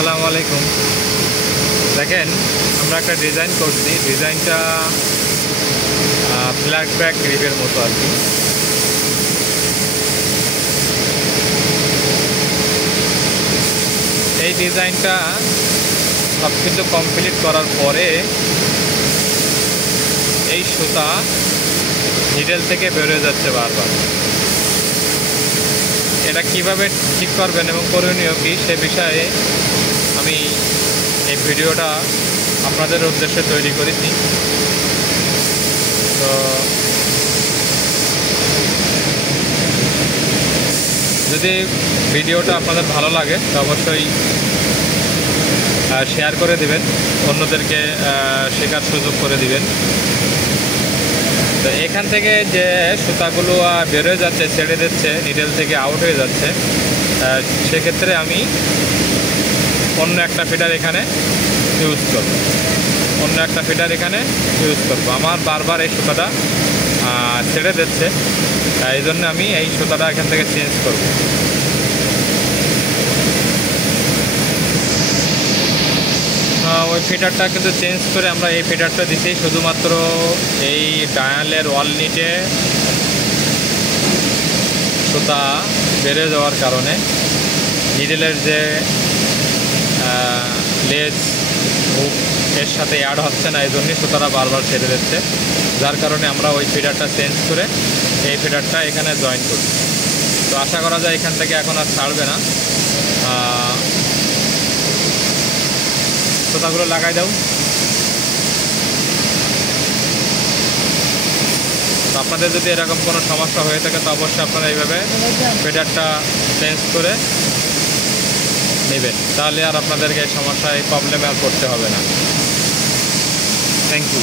আসসালামু আলাইকুম। দেখেন, আমরা একটা ডিজাইন করছি। ডিজাইনটা ফ্ল্যাট ব্যাক গ্রিপের মতো আর কি। এই ডিজাইনটা সব কিছু কমপ্লিট করার পরে এই সুতা নিডেল থেকে বেরোয় যাচ্ছে বারবার। এটা কিভাবে ঠিক করবেন এবং করণীয় কি সে বিষয়ে আমি এই ভিডিওটা আপনাদের উদ্দেশ্যে তৈরি করেছি। তো যদি ভিডিওটা আপনাদের ভালো লাগে তো অবশ্যই শেয়ার করে দিবেন, অন্যদেরকে শেখার সুযোগ করে দিবেন। তো এখান থেকে যে সুতাগুলো বেরোয় যাচ্ছে, ছেড়ে দিচ্ছে, নিডেল থেকে আউট হয়ে যাচ্ছে, সেক্ষেত্রে আমি অন্য একটা ফিডার এখানে ইউজ করব। আমার বারবার এই সুতাটা ছেড়ে দিচ্ছে, এই জন্য আমি এই সুতাটা এখান থেকে চেঞ্জ করব। ওই ফিডারটা কিন্তু চেঞ্জ করে আমরা এই ফিডারটা দিচ্ছি শুধুমাত্র এই ডায়ালের ওয়াল নিচে সুতা বেড়ে যাওয়ার কারণে নিডেলের যে লেজ হুক এর সাথে অ্যাড হচ্ছে না, এই জন্যই সুতাটা বারবার ছেড়ে দিচ্ছে। যার কারণে আমরা ওই ফিডারটা চেঞ্জ করে এই ফিডারটা এখানে জয়েন করি। তো আশা করা যায় এখান থেকে এখন আর ছাড়বে না। সুতাগুলো লাগাই দাও। তো আপনাদের যদি এরকম কোনো সমস্যা হয়ে থাকে তো অবশ্যই আপনারা এইভাবে ফিডারটা চেঞ্জ করে নেবেন, তাহলে আর আপনাদেরকে এই সমস্যা, এই প্রবলেমে আর পড়তে হবে না। Thank you.